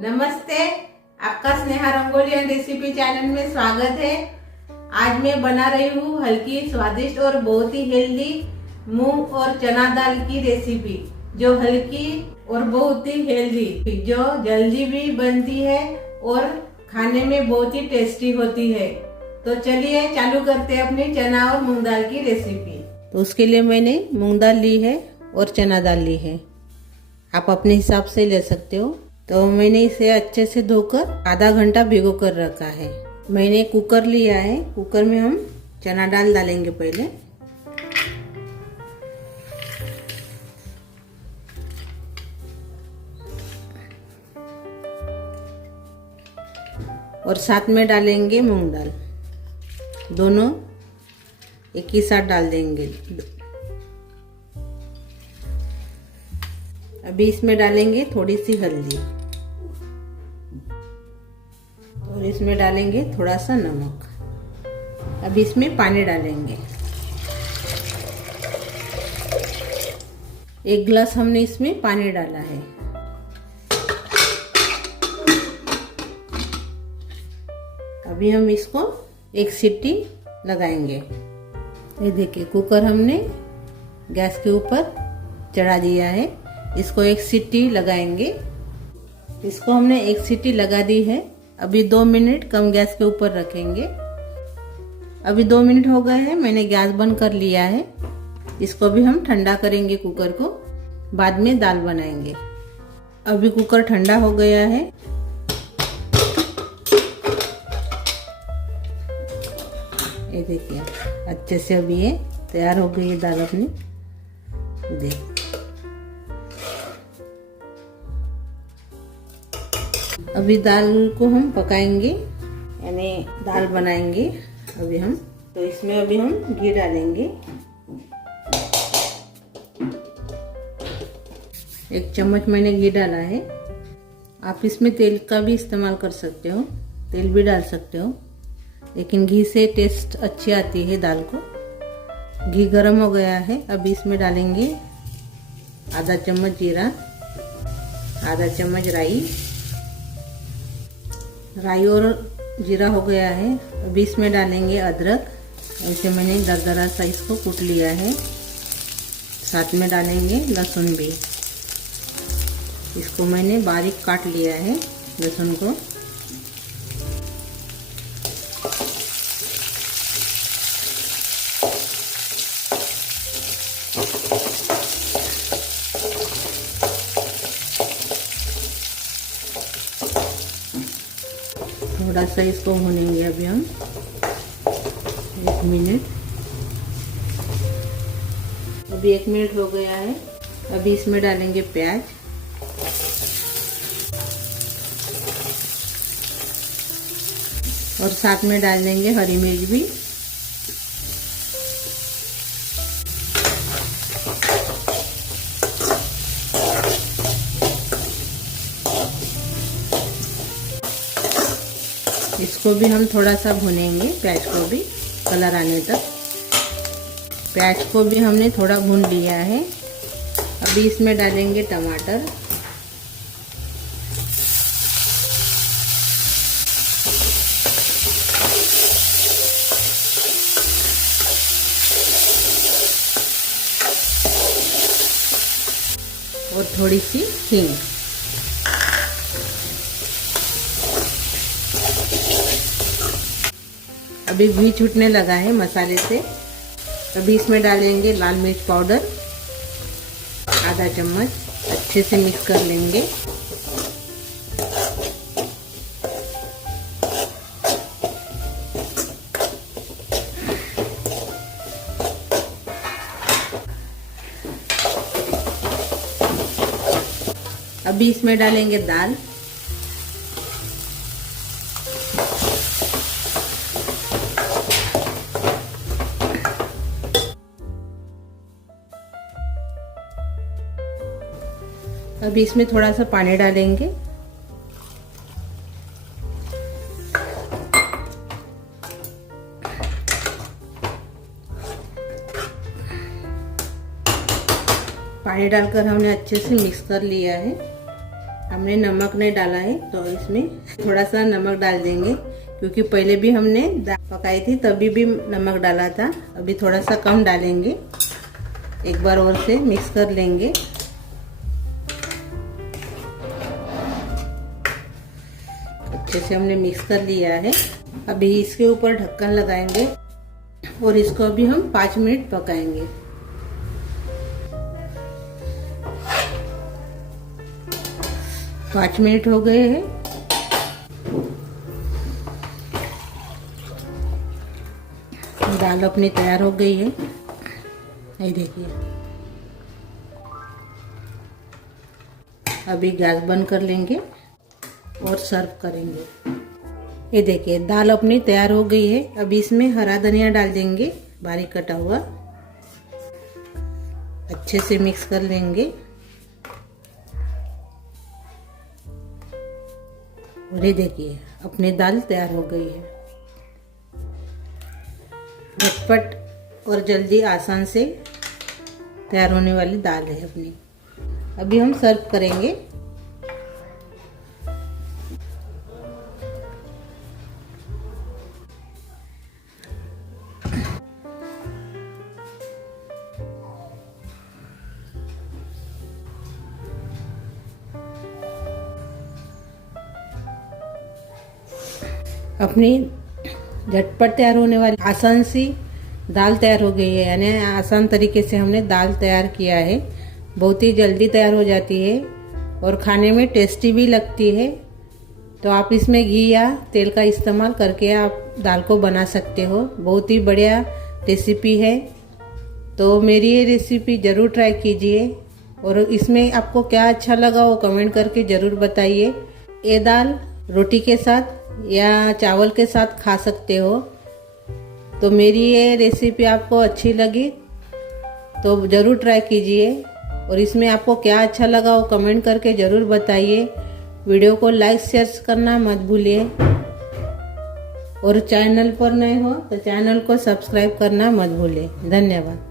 नमस्ते, आपका Sneha rangoli and recipe channel में स्वागत है। आज मैं बना रही हूँ हल्की, स्वादिष्ट और बहुत ही हेल्दी मूंग और चना दाल की रेसिपी, जो हल्की और बहुत ही हेल्दी, जो जल्दी भी बनती है और खाने में बहुत ही टेस्टी होती है। तो चलिए चालू करते हैं अपनी चना और मूंग दाल की रेसिपी। तो उसके लिए मैंने मूंग दाल ली है और चना दाल ली है, आप अपने हिसाब से ले सकते हो। तो मैंने इसे अच्छे से धोकर आधा घंटा भिगो कर रखा है। मैंने कुकर लिया है, कुकर में हम चना दाल डालेंगे पहले। और साथ में डालेंगे मूंग दाल, दोनों एक ही साथ डाल देंगे। अभी इसमें डालेंगे थोड़ी सी हल्दी और इसमें डालेंगे थोड़ा सा नमक। अभी इसमें पानी डालेंगे, 1 गिलास हमने इसमें पानी डाला है। अभी हम इसको 1 सीटी लगाएंगे। ये देखिए, कुकर हमने गैस के ऊपर चढ़ा दिया है। इसको 1 सीटी लगाएंगे। इसको हमने 1 सीटी लगा दी है। अभी 2 मिनट कम गैस के ऊपर रखेंगे। अभी 2 मिनट हो गए हैं, मैंने गैस बंद कर लिया है। इसको भी हम ठंडा करेंगे कुकर को, बाद में दाल बनाएंगे। अभी कुकर ठंडा हो गया है। ये देखिए, अच्छे से अभी ये तैयार हो गई है दाल अपनी। देख, अभी दाल को हम पकाएंगे, यानी दाल बनाएंगे। अभी हम इसमें अभी हम घी डालेंगे। 1 चम्मच मैंने घी डाला है। आप इसमें तेल का भी इस्तेमाल कर सकते हो, तेल भी डाल सकते हो, लेकिन घी से टेस्ट अच्छी आती है दाल को। घी गरम हो गया है। अभी इसमें डालेंगे आधा चम्मच जीरा, आधा चम्मच राई और जीरा हो गया है। अभी इसमें डालेंगे अदरक, ऐसे मैंने दरदरा सा इसको कूट लिया है। साथ में डालेंगे लहसुन भी, इसको मैंने बारीक काट लिया है लहसुन को। थोड़ा सा इसको भूनेंगे अभी हम 1 मिनट। अभी 1 मिनट हो गया है। अभी इसमें डालेंगे प्याज, और साथ में डाल देंगे हरी मिर्च भी। इसको भी हम थोड़ा सा भूनेंगे, प्याज को भी कलर आने तक। प्याज को भी हमने थोड़ा भून लिया है। अभी इसमें डालेंगे टमाटर, और थोड़ी सी हींग। अभी घी छूटने लगा है मसाले से। अभी इसमें डालेंगे लाल मिर्च पाउडर, आधा चम्मच। अच्छे से मिक्स कर लेंगे। अभी इसमें डालेंगे दाल, अभी इसमें थोड़ा सा पानी डालेंगे। पानी डालकर हमने अच्छे से मिक्स कर लिया है। हमने नमक नहीं डाला है तो इसमें थोड़ा सा नमक डाल देंगे, क्योंकि पहले भी हमने दाल पकाई थी तभी भी नमक डाला था। अभी थोड़ा सा कम डालेंगे। एक बार और से मिक्स कर लेंगे। अच्छे से हमने मिक्स कर लिया है। अभी इसके ऊपर ढक्कन लगाएंगे और इसको अभी हम 5 मिनट पकाएंगे। पाँच मिनट हो गए हैं। दाल अपनी तैयार हो गई है। ये देखिए। अभी गैस बंद कर लेंगे और सर्व करेंगे। ये देखिए दाल अपनी तैयार हो गई है। अभी इसमें हरा धनिया डाल देंगे, बारीक कटा हुआ। अच्छे से मिक्स कर लेंगे। और ये देखिए अपनी दाल तैयार हो गई है। झटपट और जल्दी आसान से तैयार होने वाली दाल है अपनी। अभी हम सर्व करेंगे। अपनी झटपट तैयार होने वाली आसान सी दाल तैयार हो गई है। यानी आसान तरीके से हमने दाल तैयार किया है। बहुत ही जल्दी तैयार हो जाती है और खाने में टेस्टी भी लगती है। तो आप इसमें घी या तेल का इस्तेमाल करके आप दाल को बना सकते हो। बहुत ही बढ़िया रेसिपी है। तो मेरी ये रेसिपी ज़रूर ट्राई कीजिए और इसमें आपको क्या अच्छा लगा वो कमेंट करके ज़रूर बताइए। ये दाल रोटी के साथ या चावल के साथ खा सकते हो। तो मेरी ये रेसिपी आपको अच्छी लगी तो ज़रूर ट्राई कीजिए और इसमें आपको क्या अच्छा लगा वो कमेंट करके ज़रूर बताइए। वीडियो को लाइक शेयर करना मत भूलिए और चैनल पर नए हो तो चैनल को सब्सक्राइब करना मत भूलिए। धन्यवाद।